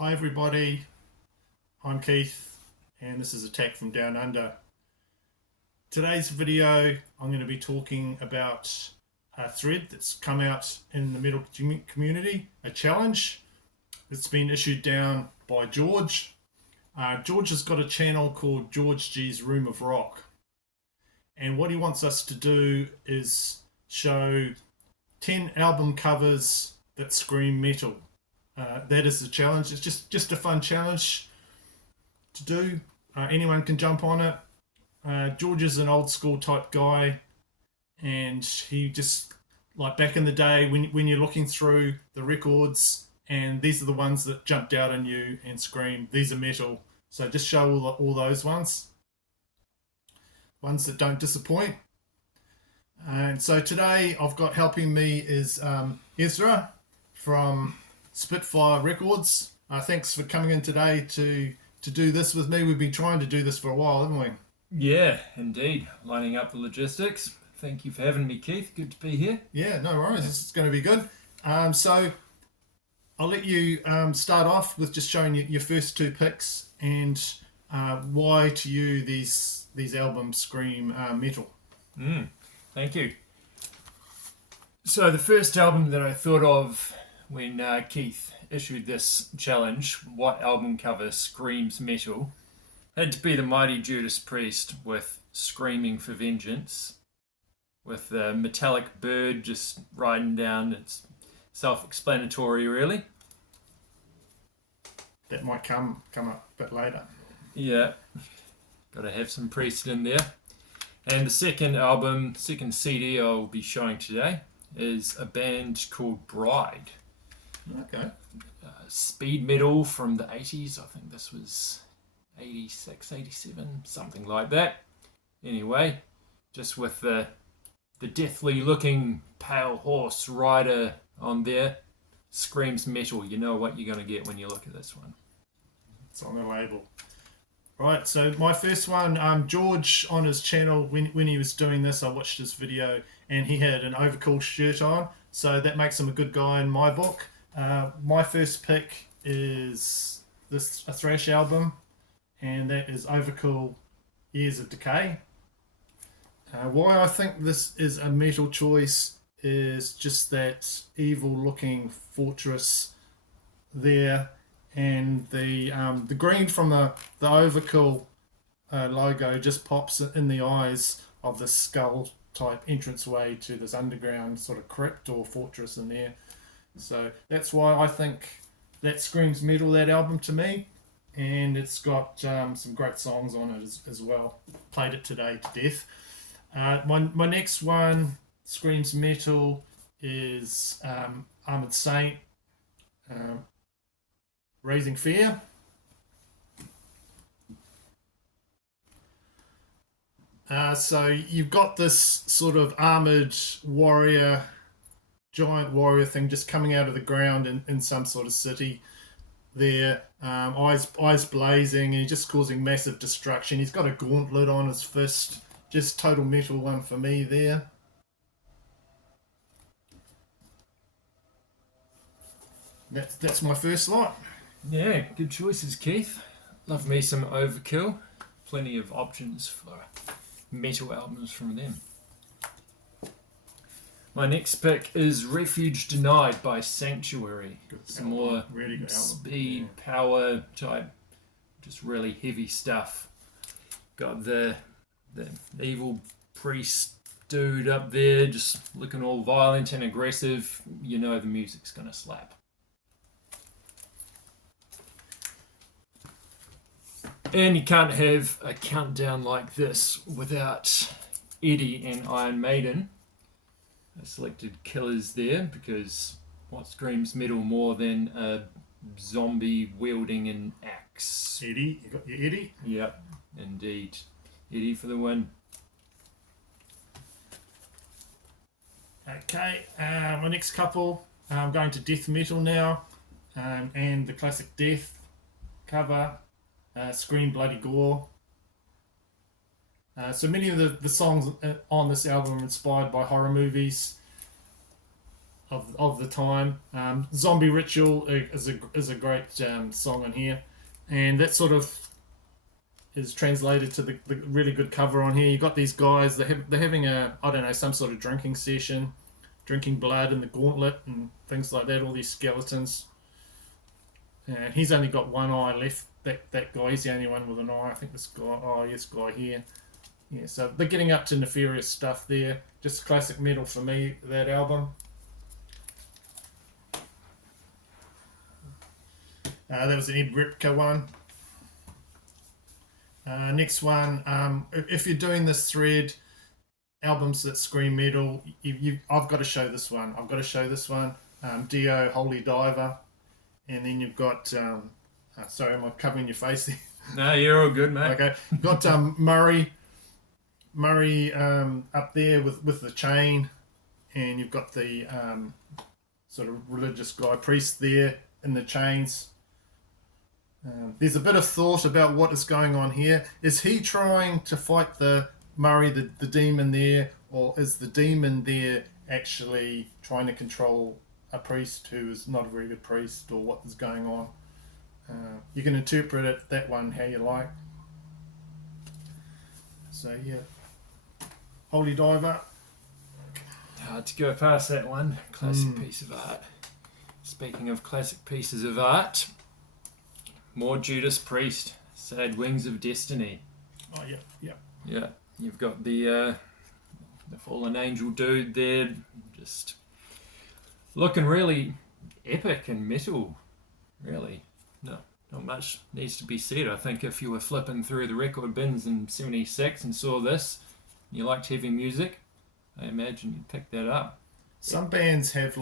Hi everybody, I'm Keith and this is Attack from Down Under. Today's video I'm going to be talking about a thread that's come out in the metal community, a challenge that's been issued down by George. George has got a channel called George G's Room of Rock, and what he wants us to do is show 10 album covers that scream metal. That is the challenge. It's just a fun challenge to do. Anyone can jump on it. George is an old school type guy, and he just, like back in the day when you're looking through the records and these are the ones that jumped out on you and screamed, these are metal. So just show all those ones that don't disappoint. And so today I've got helping me is EZRA from Spitfire Records. Thanks for coming in today to do this with me. We've been trying to do this for a while, haven't we? Yeah, indeed. Lining up the logistics. Thank you for having me, Keith. Good to be here. Yeah, no worries. This is going to be good. So I'll let you start off with just showing you your first two picks and why to you these albums scream metal. Thank you. So the first album that I thought of when Keith issued this challenge, what album cover screams metal, had to be the mighty Judas Priest with Screaming for Vengeance, with the metallic bird just riding down. It's self-explanatory, really. That might come up a bit later. Yeah, got to have some Priest in there. And the second CD I'll be showing today is a band called Bride. Okay. Speed metal from the 80s. I think this was 86, 87, something like that. Anyway, just with the deathly looking pale horse rider on there. Screams metal. You know what you're going to get when you look at this one. It's on the label. Right, so my first one, George on his channel, when he was doing this, I watched his video and he had an Overkill shirt on, so that makes him a good guy in my book. My first pick is a thrash album, and that is Overkill Years of Decay. Why I think this is a metal choice is just that evil looking fortress there, and the green from the Overkill logo just pops in the eyes of the skull type entranceway to this underground sort of crypt or fortress in there. So that's why I think that screams metal, that album, to me. And it's got some great songs on it as well. Played it today to death. My next one screams metal is Armored Saint, Raising Fear. So you've got this sort of armored warrior, giant warrior thing just coming out of the ground in some sort of city there, eyes blazing, and he's just causing massive destruction. He's got a gauntlet on his fist. Just total metal one for me there. That's my first lot. Yeah, good choices, Keith. Love me some Overkill. Plenty of options for metal albums from them. My next pick is Refuge Denied by Sanctuary. Some more really good speed, power type, just really heavy stuff. Got the evil priest dude up there just looking all violent and aggressive. You know the music's gonna slap. And you can't have a countdown like this without Eddie and Iron Maiden. I selected Killers there because what screams metal more than a zombie wielding an axe? Eddie, you got your Eddie? Yep, indeed. Eddie for the win. Okay, my next couple, I'm going to death metal now, and the classic Death cover, Scream Bloody Gore. So many of the songs on this album are inspired by horror movies. of the time. Zombie Ritual is a great song on here, and that sort of is translated to the really good cover on here. You got these guys, they're having a, I don't know, some sort of drinking session, drinking blood in the gauntlet and things like that. All these skeletons, and he's only got one eye left. That guy, he's the only one with an eye. I think this guy, this guy here. Yeah, so they're getting up to nefarious stuff there. Just classic metal for me, that album. That was an Ed Repka one. Next one, if you're doing this thread, albums that scream metal, I've got to show this one. Dio, Holy Diver. And then you've got, sorry, am I covering your face there? No, you're all good, mate. Okay. Got Murray up there with the chain. And you've got the sort of religious guy, priest there in the chains. There's a bit of thought about what is going on here. Is he trying to fight the Murray, the demon there, or is the demon there actually trying to control a priest who is not a very good priest, or what is going on? You can interpret it that one how you like. So yeah, Holy Diver. Hard to go past that one. Classic piece of art. Speaking of classic pieces of art, more Judas Priest, Sad Wings of Destiny. Oh yeah. Yeah, you've got the fallen angel dude there, just looking really epic and metal. Really, not much needs to be said. I think if you were flipping through the record bins in '76 and saw this, and you liked heavy music, I imagine you'd pick that up. Some bands have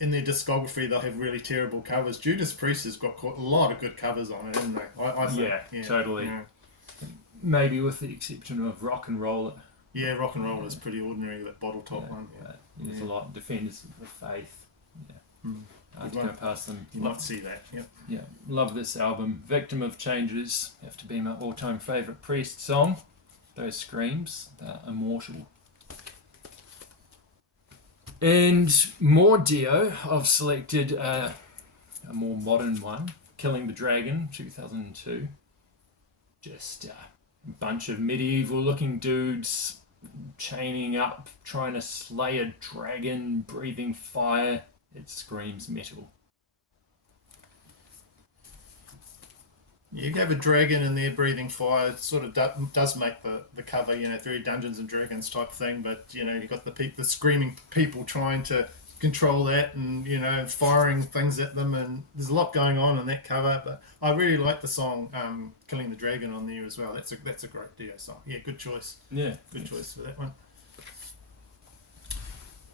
in their discography, they'll have really terrible covers. Judas Priest has got quite a lot of good covers on it, haven't they? I think, yeah, totally. Yeah. Maybe with the exception of Rock and Roll. Yeah, Rock and Roll is pretty ordinary, that bottle top one. Yeah. There's a lot of Defenders of the Faith. Yeah. Hard to go past them. You might see that, yeah. Yeah, love this album. Victim of Changes, have to be my all-time favourite Priest song. Those screams, they're immortal. And more Dio, I've selected a more modern one, Killing the Dragon, 2002. Just a bunch of medieval-looking dudes chaining up, trying to slay a dragon, breathing fire. It screams metal. You have a dragon in there breathing fire. It sort of does make the cover, very Dungeons and Dragons type thing. But you've got the screaming people trying to control that, and firing things at them, and there's a lot going on in that cover. But I really like the song "Killing the Dragon" on there as well. That's a great Dio song. Yeah, good choice. Yeah, good choice for that one.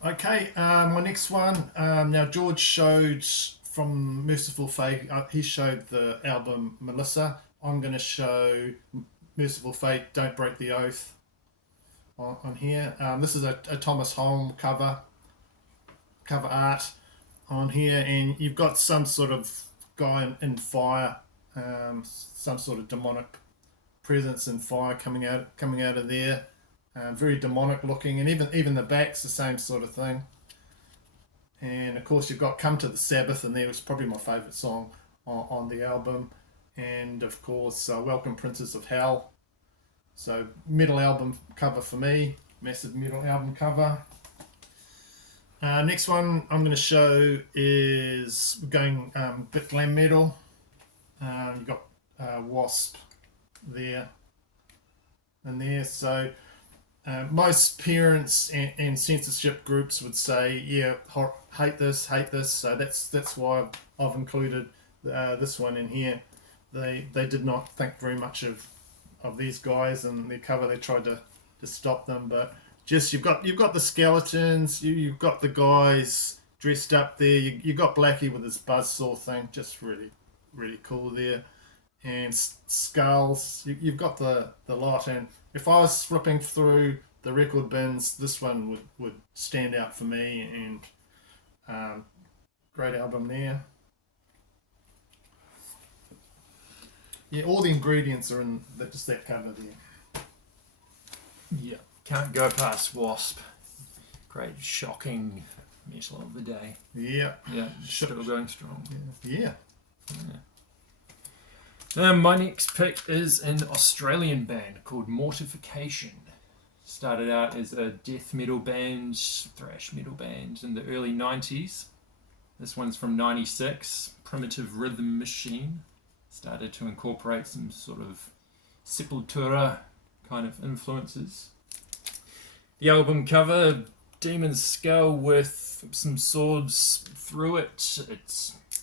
Okay, my next one. Now George showed from Merciful Fate. He showed the album Melissa. I'm going to show Merciful Fate, Don't Break the Oath on here. This is a Thomas Holm cover art on here, and you've got some sort of guy in fire, some sort of demonic presence in fire coming out of there. Very demonic looking, and even the back's the same sort of thing. And of course you've got Come to the Sabbath, and there was probably my favourite song on the album. And of course Welcome Princes of Hell. So metal album cover for me, massive metal album cover. Next one I'm going to show is going a bit glam metal. You've got Wasp there and there. So most parents and censorship groups would say, yeah, hate this. So that's why I've included this one in here. They did not think very much of these guys and their cover. They tried to stop them, but just you've got the skeletons, you've got the guys dressed up there. You got Blackie with his buzzsaw thing, just really cool there, and skulls. You've got the lot. And if I was flipping through the record bins, this one would stand out for me, and great album there. Yeah, all the ingredients are in just that cover there. Yeah, can't go past Wasp. great shocking metal of the day. Yeah. Yeah, still going strong. Yeah. My next pick is an Australian band called Mortification. Started out as a death metal band, thrash metal band in the early 90s. This one's from 96, Primitive Rhythm Machine. Started to incorporate some sort of Sepultura kind of influences. The album cover, demon's skull with some swords through it.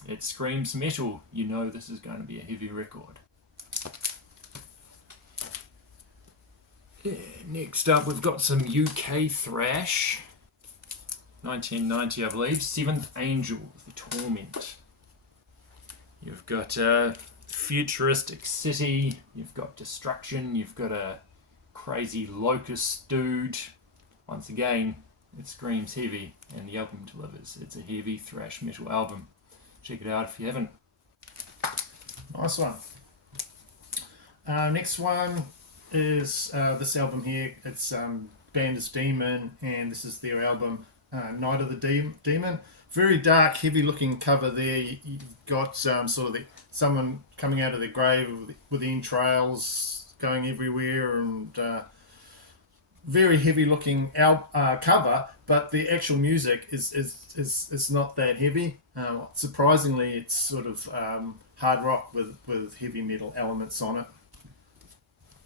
It screams metal. You know this is going to be a heavy record. Yeah, next up we've got some UK thrash. 1990, I believe. Seventh Angel, The Torment. You've got a futuristic city. You've got destruction. You've got a crazy locust dude. Once again, it screams heavy, and the album delivers. It's a heavy thrash metal album. Check it out if you haven't. Nice one. Next one is this album here. It's band is Demon, and this is their album Night of the Demon. Very dark, heavy looking cover there. You've got sort of someone coming out of their grave with the entrails going everywhere, and very heavy looking cover, but the actual music is not that heavy. Surprisingly, it's sort of hard rock with heavy metal elements on it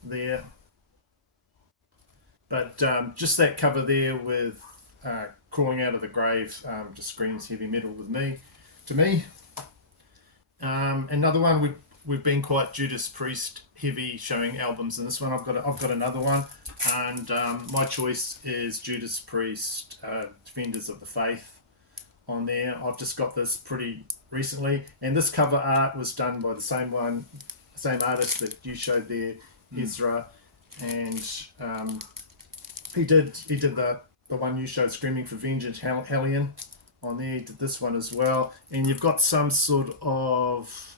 there. But just that cover there with crawling out of the grave just screams heavy metal to me. Another one, we've been quite Judas Priest heavy showing albums in this one. I've got another one, and my choice is Judas Priest, Defenders of the Faith on there. I've just got this pretty recently, and this cover art was done by the same artist that you showed there, EZRA, and he did the one you showed, Screaming for Vengeance, Hellion, on there. He did this one as well, and you've got some sort of,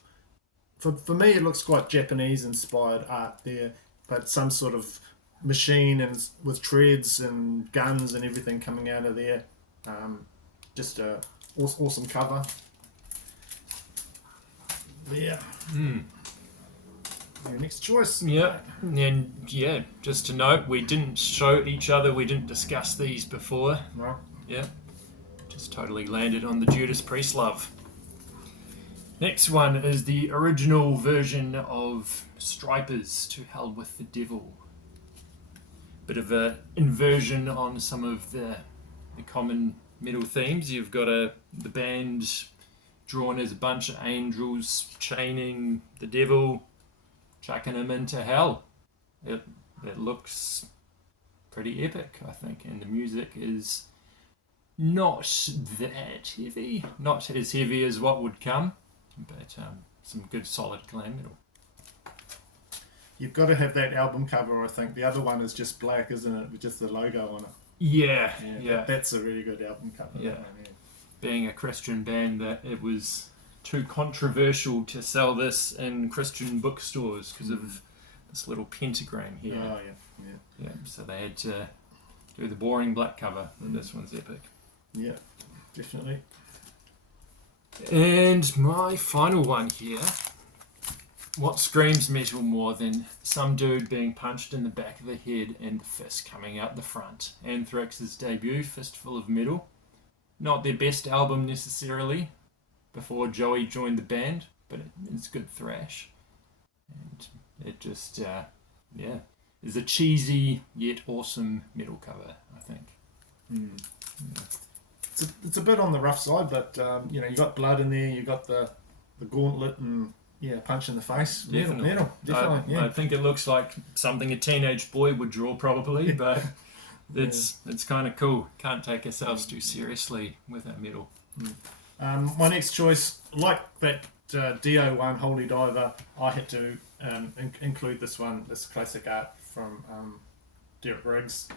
for me it looks quite Japanese inspired art there, but some sort of machine and with treads and guns and everything coming out of there. Just a awesome cover there. Your next choice. Yeah, and yeah, just to note, we didn't show each other, we didn't discuss these before. No. Yeah, just totally landed on the Judas Priest love. Next one is the original version of Stripers, To Hell with the Devil. Bit of a inversion on some of the common metal themes. You've got the band drawn as a bunch of angels chaining the devil, chucking him into hell. It looks pretty epic, I think, and the music is not that heavy, not as heavy as what would come, but some good solid glam metal. You've got to have that album cover, I think. The other one is just black, isn't it, with just the logo on it? Yeah. That's a really good album cover. Yeah. Being a Christian band, that it was too controversial to sell this in Christian bookstores because of this little pentagram here. Oh, yeah. So they had to do the boring black cover, but this one's epic. Yeah, definitely. And my final one here. What screams metal more than some dude being punched in the back of the head and the fist coming out the front? Anthrax's debut, Fistful of Metal. Not their best album necessarily, before Joey joined the band, but it's good thrash. And it just, is a cheesy yet awesome metal cover, I think. Yeah. It's a bit on the rough side, but you got blood in there, you got the gauntlet and punch in the face. Definitely. Definitely. I think it looks like something a teenage boy would draw probably, but it's kind of cool. Can't take ourselves too seriously with our metal. My next choice, like that Dio one, Holy Diver, I had to include this one, this classic art from Derek Riggs.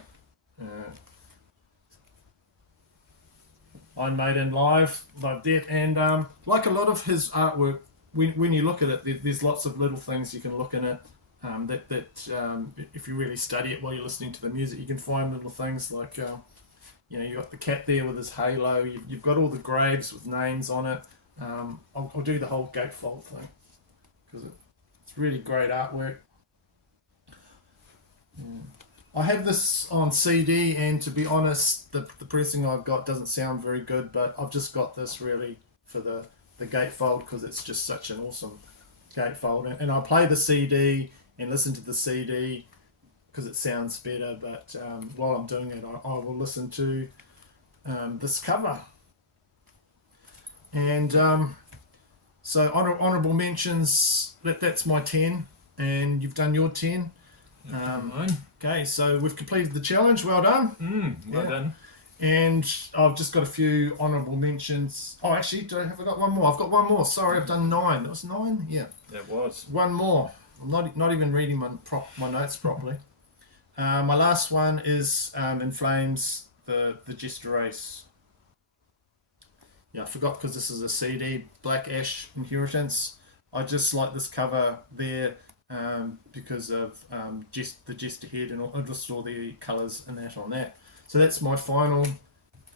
Iron Maiden live that, and like a lot of his artwork, when you look at it, there's lots of little things you can look in it that if you really study it while you're listening to the music, you can find little things like you know, you've got the cat there with his halo. You've got all the graves with names on it. I'll do the whole gatefold thing because it's really great artwork. I have this on CD, and to be honest, the pressing I've got doesn't sound very good, but I've just got this really for the gatefold because it's just such an awesome gatefold. And I play the CD and listen to the CD because it sounds better, but while I'm doing it, I will listen to this cover. And so honourable mentions, that's my 10, and you've done your 10. Okay, so we've completed the challenge. Well done. Well done. And I've just got a few honourable mentions. Oh, actually, have I got one more? I've got one more. Sorry, I've done 9. That was 9? Yeah. That was. One more. I'm not even reading my notes properly. My last one is In Flames, the Jester Race. Yeah, I forgot because this is a CD, Black Ash Inheritance. I just like this cover there. Because of the Jester head and just all the colours and that on that. So that's my final.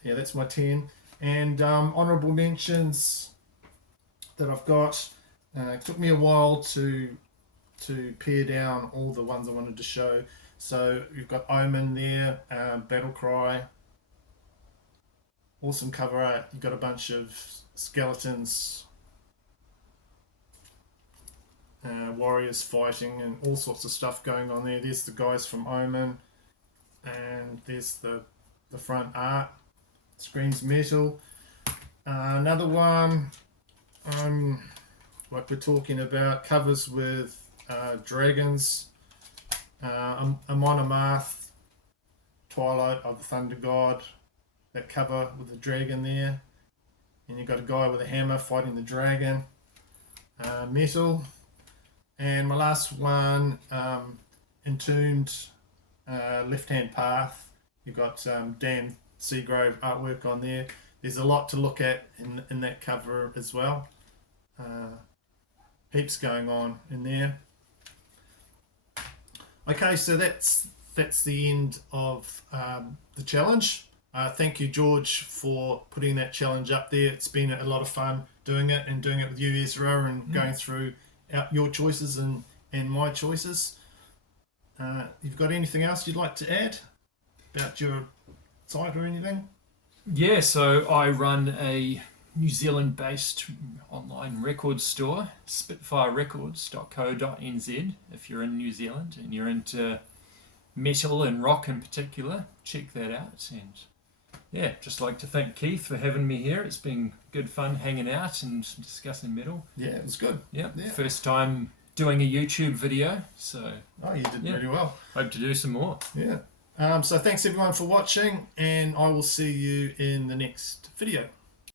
Yeah, that's my 10. And honourable mentions that I've got. It took me a while to pare down all the ones I wanted to show. So you've got Omen there, Battle Cry. Awesome cover art. You've got a bunch of skeletons. Warriors fighting and all sorts of stuff going on there. There's the guys from Omen, and there's the front art. Screams metal. Another one, like we're talking about, covers with dragons. Amon Amarth, Twilight of the Thunder God. That cover with the dragon there, and you've got a guy with a hammer fighting the dragon. Metal. And my last one, Entombed, Left Hand Path. You've got Dan Seagrove artwork on there. There's a lot to look at in that cover as well. Heaps going on in there. Okay, so that's the end of the challenge. Thank you, George, for putting that challenge up there. It's been a lot of fun doing it with you, Ezra, and going through your choices and my choices. You've got anything else you'd like to add about your site or anything? Yeah, so I run a New Zealand-based online record store, spitfirerecords.co.nz. If you're in New Zealand and you're into metal and rock in particular, check that out. And yeah, just like to thank Keith for having me here. It's been good fun hanging out and discussing metal. Yeah, it was good. Yeah. First time doing a YouTube video, so you did really well. Hope to do some more. Yeah. So thanks everyone for watching, and I will see you in the next video.